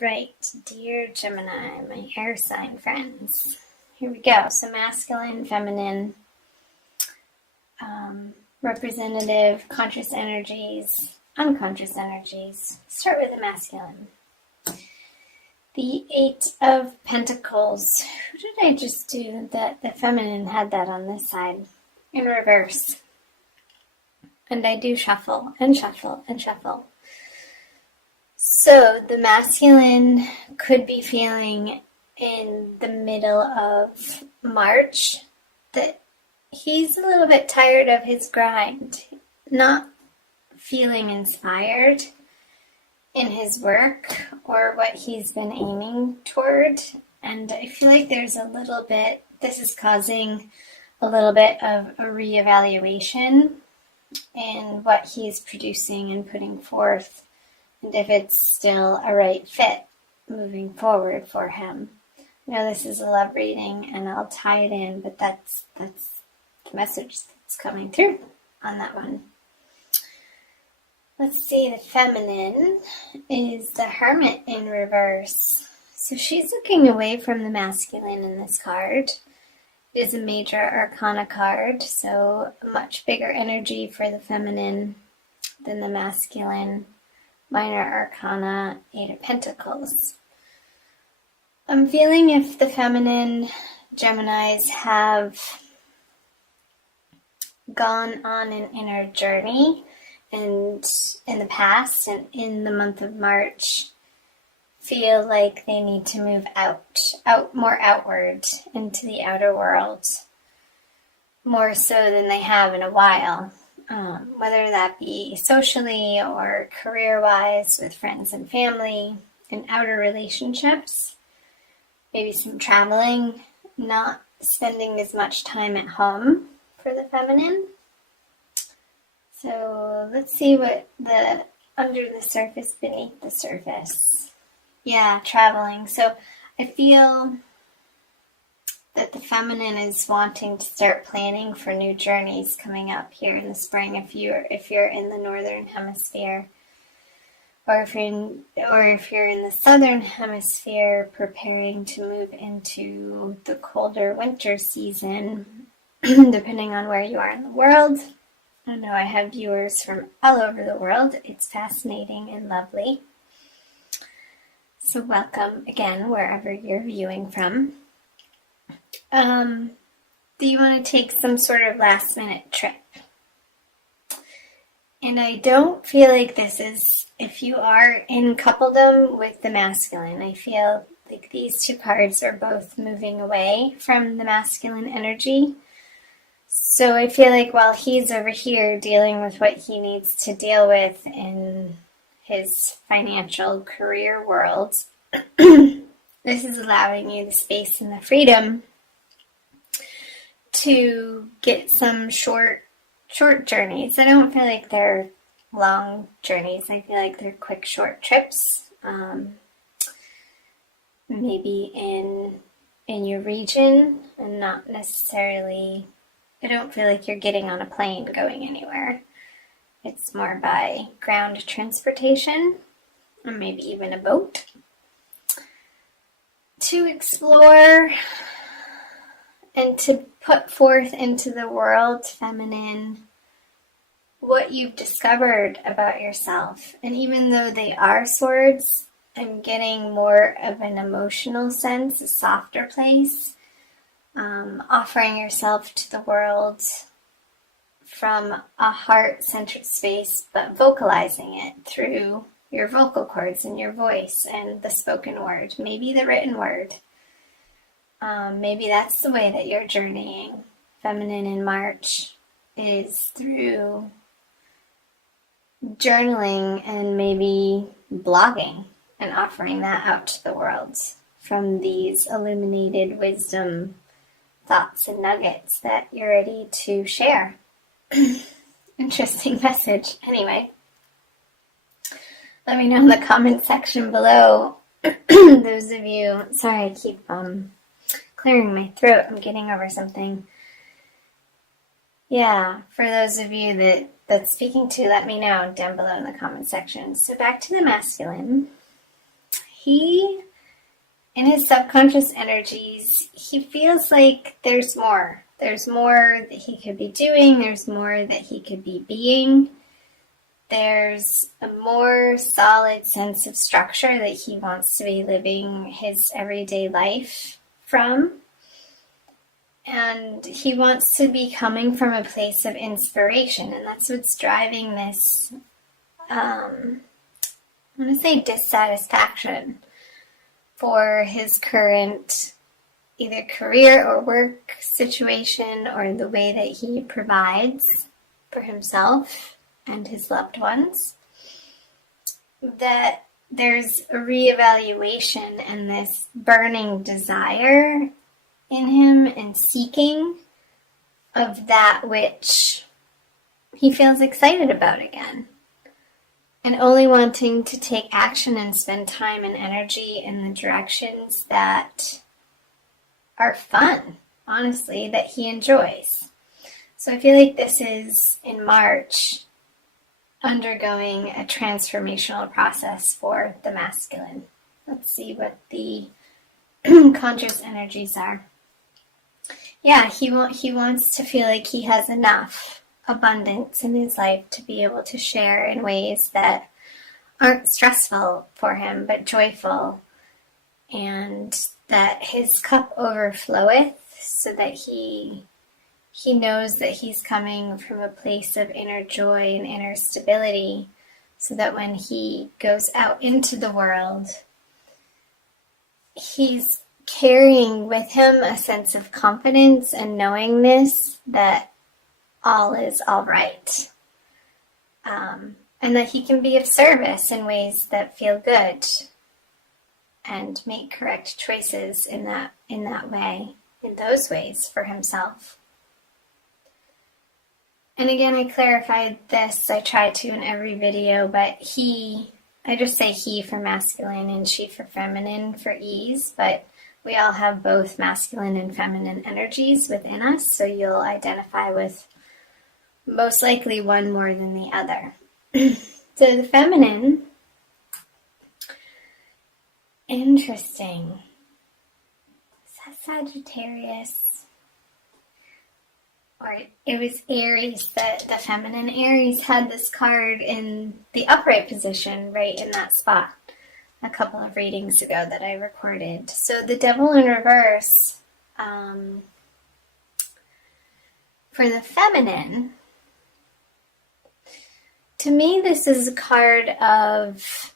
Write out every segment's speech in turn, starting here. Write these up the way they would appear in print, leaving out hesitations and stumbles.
right, dear Gemini, my air sign friends. Here we go. So masculine, feminine, representative, conscious energies, unconscious energies. Start with the masculine. The Eight of Pentacles. Who did I just do that? The feminine had that on this side in reverse. And I do shuffle and shuffle and shuffle. So the masculine could be feeling in the middle of March that he's a little bit tired of his grind, not feeling inspired in his work or what he's been aiming toward. And I feel like there's a little bit, this is causing a little bit of a reevaluation in what he's producing and putting forth, and if it's still a right fit moving forward for him. I know this is a love reading and I'll tie it in, but that's the message that's coming through on that one. Let's see, the feminine is the Hermit in reverse. So she's looking away from the masculine in this card. It is a major arcana card, so a much bigger energy for the feminine than the masculine. Minor arcana, Eight of Pentacles. I'm feeling if the feminine Geminis have gone on an inner journey and in the past and in the month of March feel like they need to move out more outward into the outer world, more so than they have in a while. Whether that be socially or career-wise with friends and family, in outer relationships, maybe some traveling, not spending as much time at home for the feminine. So let's see what the under the surface, beneath the surface. Yeah, traveling. So I feel that the feminine is wanting to start planning for new journeys coming up here in the spring if you're in the northern hemisphere, or if you're in the southern hemisphere preparing to move into the colder winter season, depending on where you are in the world. I know I have viewers from all over the world. It's fascinating and lovely. So welcome again wherever you're viewing from. Do you want to take some sort of last minute trip? And I don't feel like this is, if you are in coupledom with the masculine, I feel like these two cards are both moving away from the masculine energy. So I feel like while he's over here dealing with what he needs to deal with in his financial career world, this is allowing you the space and the freedom to get some short journeys. I don't feel like they're long journeys. I feel like they're quick, short trips. Maybe in your region, and not necessarily, I don't feel like you're getting on a plane going anywhere. It's more by ground transportation, or maybe even a boat, to explore and to put forth into the world, feminine, what you've discovered about yourself. And even though they are swords, I'm getting more of an emotional sense, a softer place, offering yourself to the world from a heart-centered space, but vocalizing it through your vocal cords and your voice and the spoken word, maybe the written word. Maybe that's the way that you're journeying. Feminine in March is through journaling and maybe blogging and offering that out to the world from these illuminated wisdom thoughts and nuggets that you're ready to share. Interesting message. Anyway, let me know in the comment section below. Those of you, sorry, I keep clearing my throat. I'm getting over something. Yeah, for those of you that's speaking to, let me know down below in the comment section. So back to the masculine. in his subconscious energies, he feels like there's more. There's more that he could be doing. There's more that he could be being. There's a more solid sense of structure that he wants to be living his everyday life from. And he wants to be coming from a place of inspiration. And that's what's driving this, I'm going to say dissatisfaction for his current either career or work situation, or the way that he provides for himself and his loved ones. That there's a reevaluation and this burning desire in him and seeking of that which he feels excited about again. And only wanting to take action and spend time and energy in the directions that are fun, honestly, that he enjoys. So I feel like this is, in March, undergoing a transformational process for the masculine. Let's see what the conscious energies are. Yeah, he wants to feel like he has enough abundance in his life to be able to share in ways that aren't stressful for him, but joyful, and that his cup overfloweth, so that he knows that he's coming from a place of inner joy and inner stability, so that when he goes out into the world, he's carrying with him a sense of confidence and knowingness that all is all right. And that he can be of service in ways that feel good and make correct choices in that way, in those ways for himself. And again, I clarified this, I try to in every video, but I just say he for masculine and she for feminine for ease, but we all have both masculine and feminine energies within us, so you'll identify with most likely one more than the other. So the feminine, interesting. Is that Sagittarius? Or it was Aries, the feminine Aries had this card in the upright position, right in that spot, a couple of readings ago that I recorded. So the Devil in reverse, for the feminine, to me this is a card of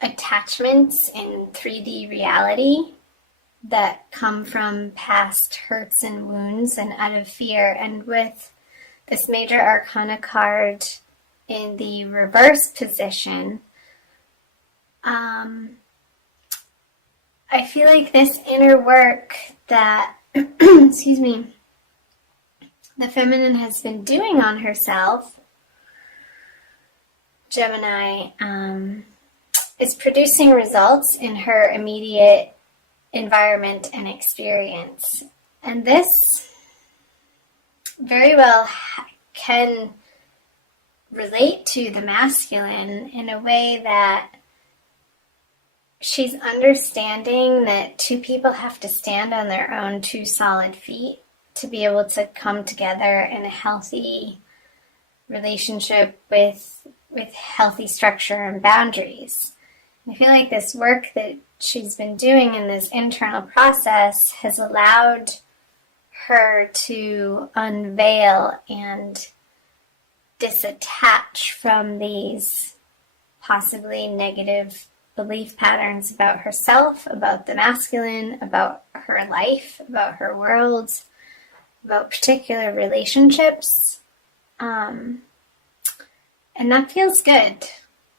attachments in 3D reality that come from past hurts and wounds and out of fear. And with this major arcana card in the reverse position, I feel like this inner work that, excuse me, the feminine has been doing on herself, Gemini, is producing results in her immediate environment and experience. And this very well can relate to the masculine in a way that she's understanding that two people have to stand on their own two solid feet to be able to come together in a healthy relationship with healthy structure and boundaries. I feel like this work that she's been doing in this internal process has allowed her to unveil and disattach from these possibly negative belief patterns about herself, about the masculine, about her life, about her world, about particular relationships. And that feels good.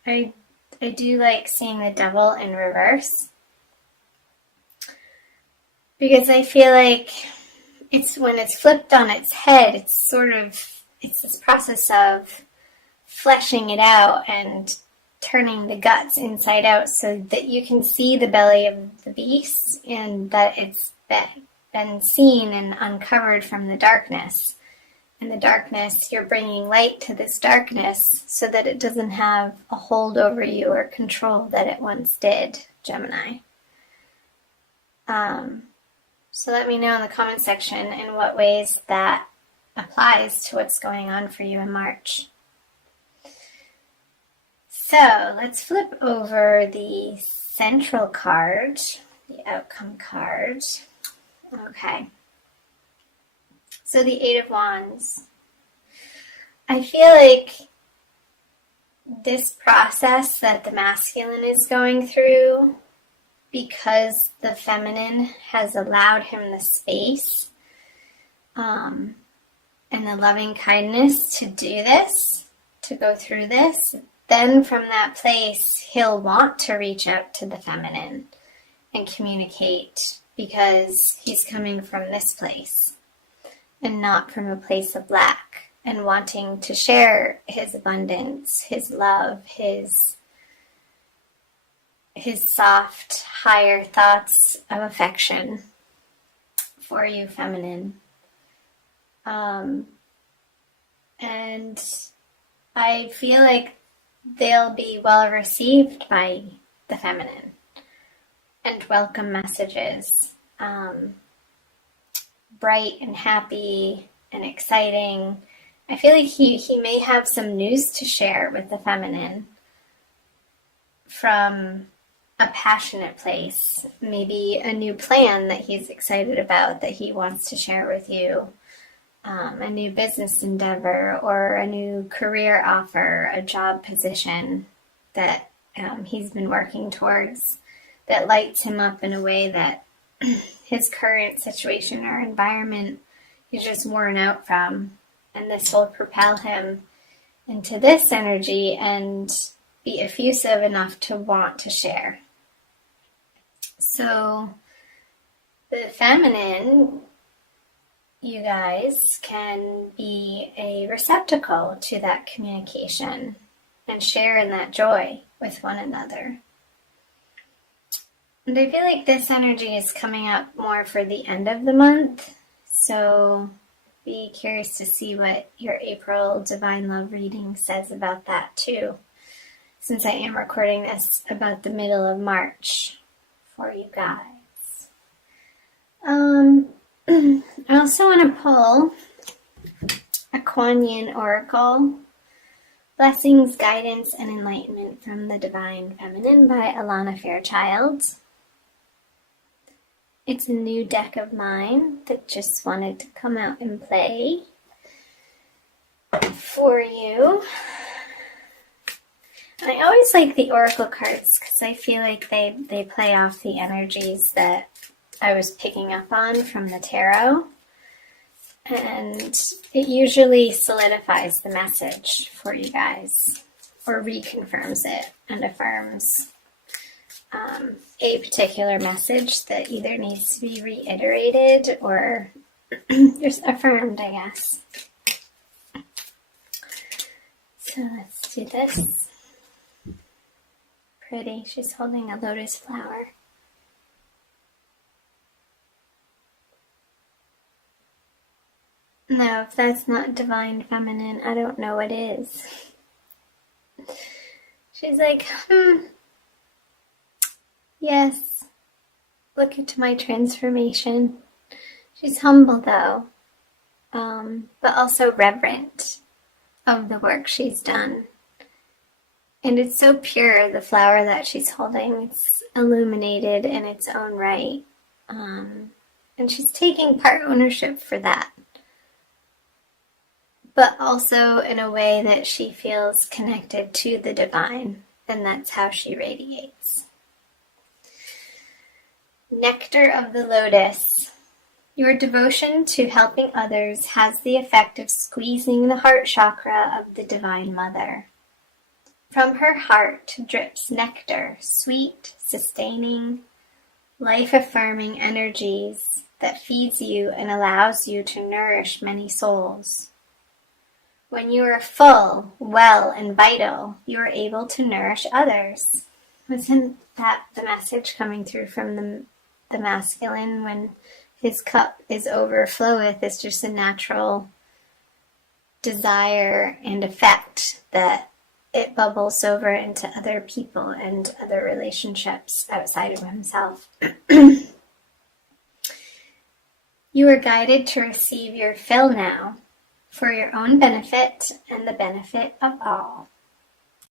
I do like seeing the Devil in reverse, because I feel like when it's flipped on its head, it's this process of fleshing it out and turning the guts inside out so that you can see the belly of the beast and that it's been seen and uncovered from the darkness. and the darkness, you're bringing light to this darkness so that it doesn't have a hold over you or control that it once did, Gemini. So let me know in the comment section in what ways that applies to what's going on for you in March. So let's flip over the central card, the outcome card. Okay. So the Eight of Wands. I feel like this process that the masculine is going through, because the feminine has allowed him the space and the loving kindness to do this, to go through this, then from that place, he'll want to reach out to the feminine and communicate because he's coming from this place and not from a place of lack and wanting to share his abundance, his love, his soft, higher thoughts of affection for you, feminine. And I feel like they'll be well received by the feminine and welcome messages. Bright and happy and exciting. I feel like he may have some news to share with the feminine from a passionate place. Maybe a new plan that he's excited about that he wants to share with you. A new business endeavor or a new career offer, a job position that he's been working towards that lights him up in a way that his current situation or environment is just worn out from. And this will propel him into this energy and be effusive enough to want to share. So the feminine, you guys, can be a receptacle to that communication and share in that joy with one another. And I feel like this energy is coming up more for the end of the month, so be curious to see what your April Divine Love reading says about that too, since I am recording this about the middle of March for you guys. I also want to pull a Kuan Yin Oracle, Blessings, Guidance, and Enlightenment from the Divine Feminine by Alana Fairchild. It's a new deck of mine that just wanted to come out and play for you. And I always like the Oracle cards because I feel like they play off the energies that I was picking up on from the tarot, and it usually solidifies the message for you guys or reconfirms it and affirms a particular message that either needs to be reiterated or just affirmed, I guess. So let's do this. Pretty. She's holding a lotus flower. No, if that's not divine feminine, I don't know what is. She's like, yes, look into my transformation. She's humble though, but also reverent of the work she's done. And it's so pure, the flower that she's holding. It's illuminated in its own right. And she's taking part ownership for that. But also in a way that she feels connected to the divine, and that's how she radiates. Nectar of the Lotus. Your devotion to helping others has the effect of squeezing the heart chakra of the Divine Mother. From her heart drips nectar, sweet, sustaining, life-affirming energies that feeds you and allows you to nourish many souls. When you are full, well, and vital, you are able to nourish others. Wasn't that the message coming through from the masculine when his cup is overfloweth? It's just a natural desire and affect that it bubbles over into other people and other relationships outside of himself. You are guided to receive your fill now for your own benefit and the benefit of all.